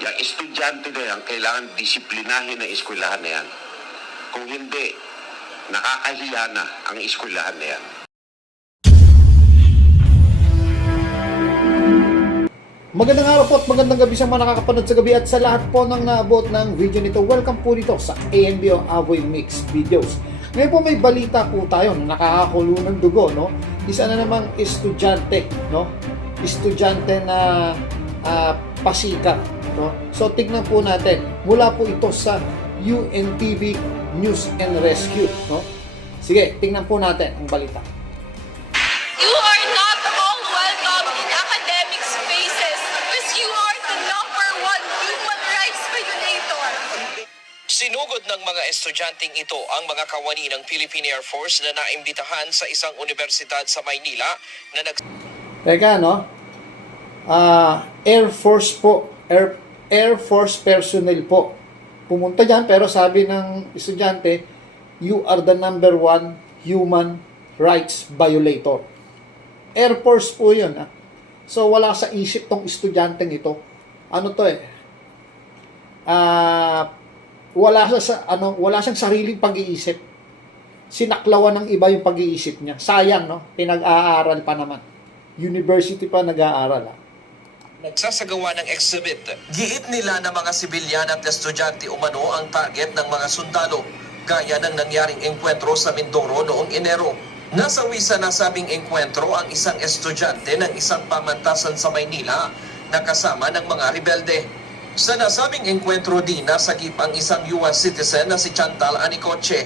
Yung estudyante na yan, kailangan disiplinahin ng eskwelahan na yan. Kung hindi, nakakahiya na ang eskwelahan na yan. Magandang araw po at magandang gabi sa mga nakakapanood sa gabi at sa lahat po ng naabot ng video nito. Welcome po dito sa ANBO Avoy Mix Videos. Ngayon po may balita po tayo na nakakakulo ng dugo, no? Isa na namang estudyante, no? Estudyante na pasikat, no? So tignan po natin. Mula po ito sa UNTV News and Rescue, no? Sige, tignan po natin ang balita. You are not all welcome in academic spaces because you are the #1 human rights violator. Sinugod ng mga estudyanteng ito ang mga kawani ng Philippine Air Force na naimbitahan sa isang universidad sa Maynila na Teka, no? Air Force po. Air Force personnel po. Pumunta dyan, pero sabi ng estudyante, you are the #1 human rights violator. Air Force po yun. So, wala sa isip tong estudyanteng ito. Ano to wala siyang sariling pag-iisip. Sinaklawan ng iba yung pag-iisip niya. Sayang, no? Pinag-aaral pa naman. University pa nag-aaral, nagsasagawa ng exhibit. Giit nila na mga sibilyan at estudyante umano ang target ng mga sundalo, gaya ng nangyaring engkwentro sa Mindoro noong Enero. Nasawi sa nasabing engkwentro ang isang estudyante ng isang pamantasan sa Maynila na kasama ng mga rebelde. Sa nasabing engkwentro din nasagip ang isang US citizen na si Chantal Anicoche.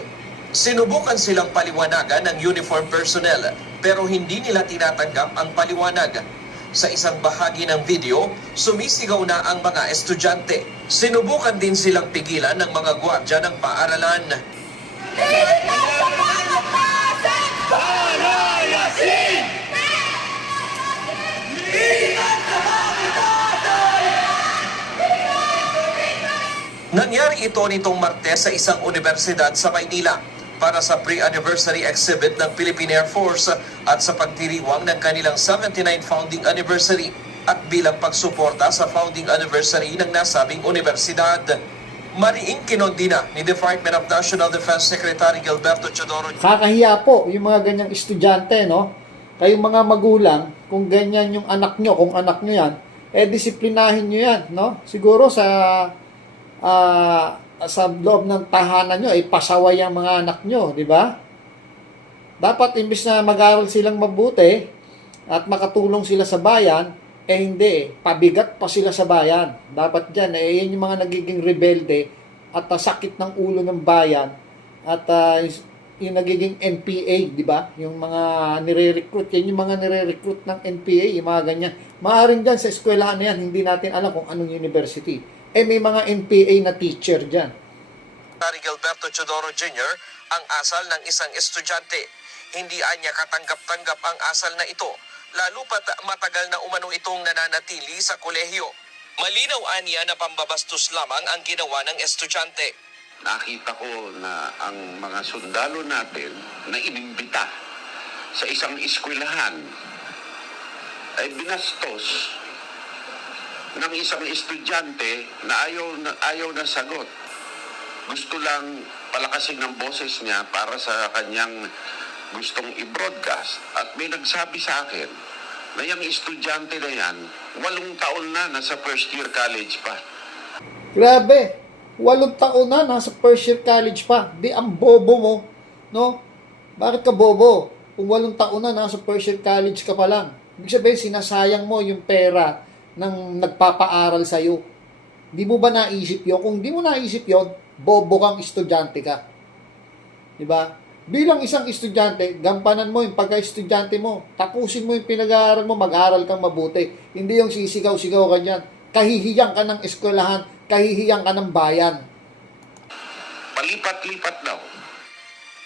Sinubukan silang paliwanagan ng uniform personnel pero hindi nila tinatanggap ang paliwanag. Sa isang bahagi ng video, sumisigaw na ang mga estudyante. Sinubukan din silang pigilan ng mga gwardya ng paaralan. Nangyari ito nitong Martes sa isang universidad sa Maynila para sa pre-anniversary exhibit ng Philippine Air Force at sa pagdiriwang ng kanilang 79th founding anniversary at bilang pagsuporta sa founding anniversary ng nasabing universidad. Mariing kinondina ni Department of National Defense Secretary Gilberto Chodoro. Kakahiya po yung mga ganyang estudyante, no? Kayong mga magulang, kung ganyan yung anak nyo, kung anak nyo yan, disiplinahin nyo yan, no? Siguro sa loob ng tahanan nyo, pasaway ang mga anak nyo, di ba? Dapat imbis na mag-aral silang mabuti at makatulong sila sa bayan, hindi, pabigat pa sila sa bayan. Dapat dyan, yan yung mga nagiging rebelde at sakit ng ulo ng bayan at yung nagiging NPA, di ba? Yung mga nire-recruit, yan yung mga nire-recruit ng NPA, yung mga ganyan. Maaring dyan sa eskwelahan na yan, hindi natin alam kung anong university. May mga NPA na teacher dyan. Secretary Gilberto Chodoro Jr. ang asal ng isang estudyante. Hindi anya katanggap-tanggap ang asal na ito, lalo pat matagal na umano itong nananatili sa kolehiyo. Malinaw anya na pambabastos lamang ang ginawa ng estudyante. Nakita ko na ang mga sundalo natin na inimbita sa isang eskwelahan ay binastos ng isang estudyante na ayaw na sagot. Gusto lang palakasin ng boses niya para sa kanyang gustong i-broadcast. At may nagsabi sa akin na yung estudyante na yan, 8 taon na, nasa first year college pa. Grabe, 8 taon na, nasa first year college pa. Di ang bobo mo, no? Bakit ka bobo? Kung 8 taon na, nasa first year college ka pa lang. Ibig sabihin, sinasayang mo yung pera ng nagpapaaral sa'yo. Di mo ba naisip yun? Kung di mo naisip yun, bobo kang estudyante ka. Diba? Bilang isang estudyante, gampanan mo yung pagka-estudyante mo. Tapusin mo yung pinag-aaral mo, mag-aaral kang mabuti. Hindi yung sisigaw-sigaw ka dyan. Kahihiyang ka ng eskwelahan, kahihiyang ka ng bayan. Palipat-lipat daw.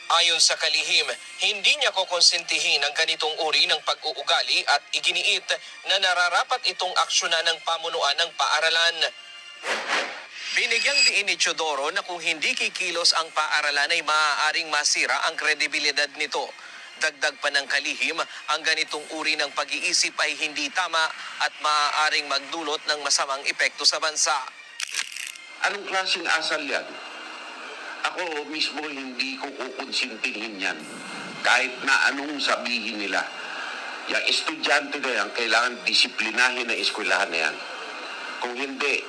Ayon sa kalihim, hindi niya kokonsentihin ang ganitong uri ng pag-uugali at iginiit na nararapat itong aksyonan ng pamunuan ng paaralan. Binigyang diin ni Chodoro na kung hindi kikilos ang paaralan ay maaaring masira ang kredibilidad nito. Dagdag pa ng kalihim, ang ganitong uri ng pag-iisip ay hindi tama at maaaring magdulot ng masamang epekto sa bansa. Anong klaseng asal yan? Ako mismo hindi ko kukonsintihin yan. Kahit na anong sabihin nila. Yung estudyante na yan, kailangan disiplinahin na eskwelahan na yan. Kung hindi,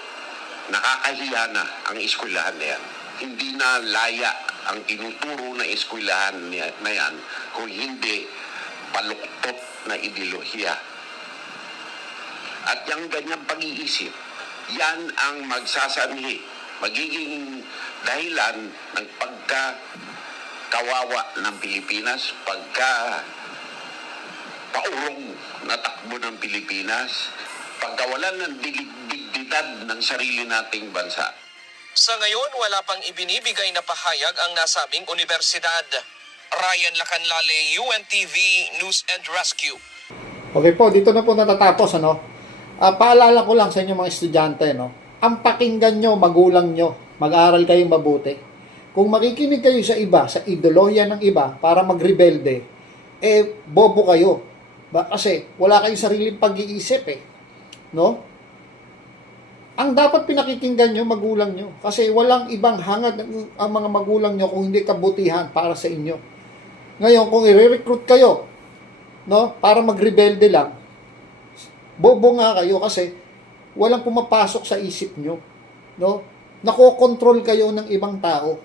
nakakahiya na ang eskwelahan na yan. Hindi na laya ang tinuturo na eskwelahan na yan, kung hindi paluktot na ideolohiya. At yung ganyang pag-iisip, yan ang magsasanhi, magiging dahilan ng pagkakawawa ng Pilipinas, paurong na takbo ng Pilipinas, pagkawalan ng dignidad ng sarili nating bansa. Sa ngayon, wala pang ibinibigay na pahayag ang nasabing universidad. Ryan Lacanlale, UNTV News and Rescue. Okay po, dito na po natatapos, ano? Paalala ko lang sa inyo mga estudyante, no? Ang pakinggan nyo, magulang nyo, mag-aral kayong mabuti. Kung makikinig kayo sa iba, sa ideolohiya ng iba, para magrebelde, bobo kayo. Kasi wala kayong sariling pag-iisip, no? Ang dapat pinakikinggan nyo, magulang nyo. Kasi walang ibang hangad ang mga magulang nyo kung hindi kabutihan para sa inyo. Ngayon, kung i-recruit kayo, no, para magrebelde lang, bobo nga kayo kasi walang pumapasok sa isip nyo. No? Nakokontrol kayo ng ibang tao.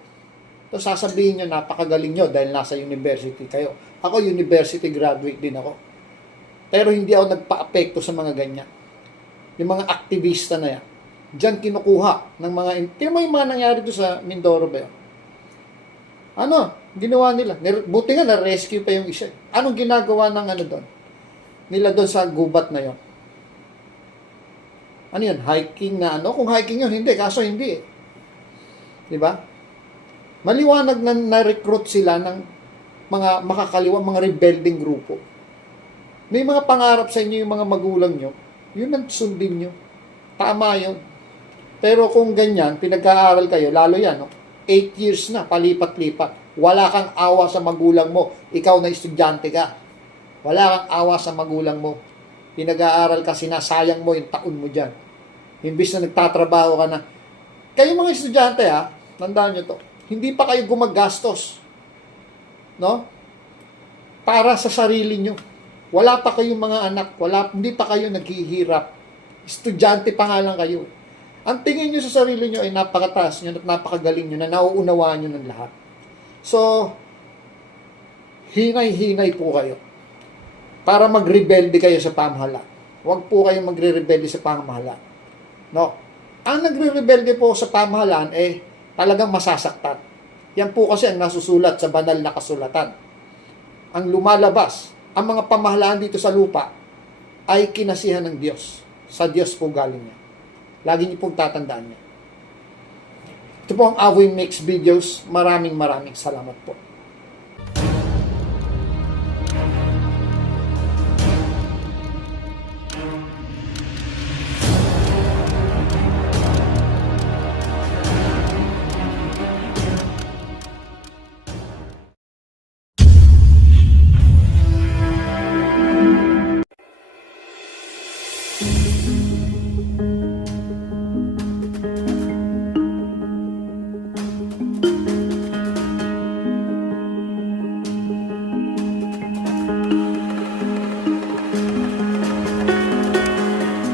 So, sasabihin nyo, napakagaling nyo dahil nasa university kayo. Ako, university graduate din ako. Pero hindi ako nagpa-apekto sa mga ganyan. Yung mga aktivista na yan. Diyan kinukuha ng mga... Tingnan mo yung mga nangyari doon sa Mindoro ba yun? Ano? Ginawa nila. Buti nga na-rescue pa yung isa. Anong ginagawa ng ano doon? Nila doon sa gubat na yon? Ano yun? Hiking na ano? Kung hiking yun, hindi. Kaso hindi. Diba? Maliwanag na na-recruit sila ng mga makakaliwa, mga rebelding grupo. May mga pangarap sa inyo yung mga magulang nyo. Yun ang sundin nyo. Tama yun. Pero kung ganyan, pinag-aaral kayo, lalo yan, no? 8 years na, palipat-lipat. Wala kang awa sa magulang mo. Ikaw na estudyante ka. Wala kang awa sa magulang mo. Pinag-aaral ka, sinasayang mo yung taon mo dyan. Imbis na nagtatrabaho ka na. Kayo mga estudyante, ha, tandaan nyo to, hindi pa kayo gumagastos. No? Para sa sarili nyo. Wala pa kayong mga anak. Hindi pa kayo naghihirap. Estudyante pa nga lang kayo. Ang tingin nyo sa sarili nyo ay napakataas nyo at napakagaling nyo na nauunawaan nyo ng lahat. So, hinay-hinay po kayo para magrebelde kayo sa pamahalaan. Huwag po kayong magre-rebelde sa pamahalaan. No? Ang nagre-rebelde po sa pamahalaan talagang masasaktan. Yan po kasi ang nasusulat sa banal na kasulatan. Ang lumalabas, ang mga pamahalaan dito sa lupa ay kinasihan ng Diyos. Sa Diyos po galing niya. Lagi niyo pong tatandaan niya. Ito po ang Awing Mix Videos. Maraming salamat po.